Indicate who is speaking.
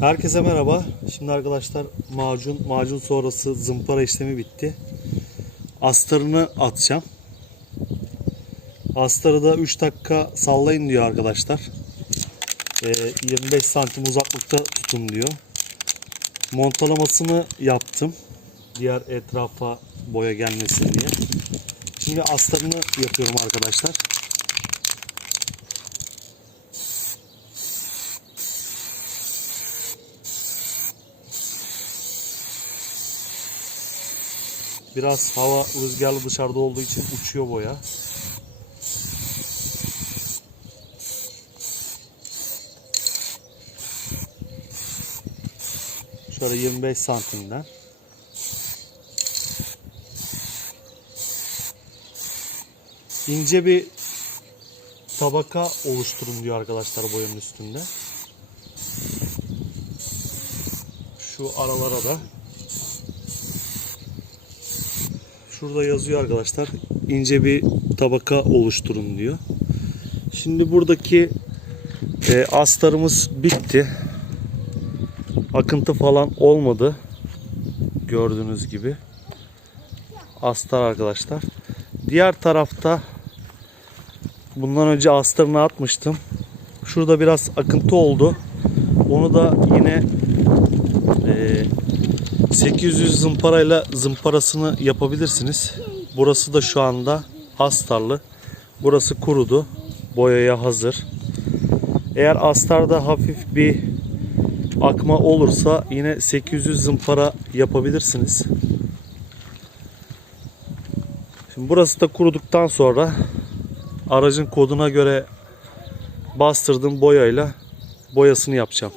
Speaker 1: Herkese merhaba. Şimdi arkadaşlar macun macun sonrası zımpara işlemi bitti. Astarını atacağım. Astarı da 3 dakika sallayın diyor arkadaşlar. Ee, 25 santim uzaklıkta tutun diyor. Montalamasını yaptım. Diğer etrafa boya gelmesin diye. Şimdi astarını yapıyorum arkadaşlar. Biraz hava rüzgarlı dışarıda olduğu için uçuyor boya. Şöyle 25 santimden. İnce bir tabaka oluşturun diyor arkadaşlar boyanın üstünde. Şu aralara da Şurada yazıyor arkadaşlar. ince bir tabaka oluşturun diyor. Şimdi buradaki e, astarımız bitti. Akıntı falan olmadı. Gördüğünüz gibi. Astar arkadaşlar. Diğer tarafta bundan önce astarını atmıştım. Şurada biraz akıntı oldu. Onu da yine e, 800 zımparayla zımparasını yapabilirsiniz. Burası da şu anda astarlı. Burası kurudu. Boyaya hazır. Eğer astarda hafif bir akma olursa yine 800 zımpara yapabilirsiniz. Şimdi burası da kuruduktan sonra aracın koduna göre bastırdığım boyayla boyasını yapacağım.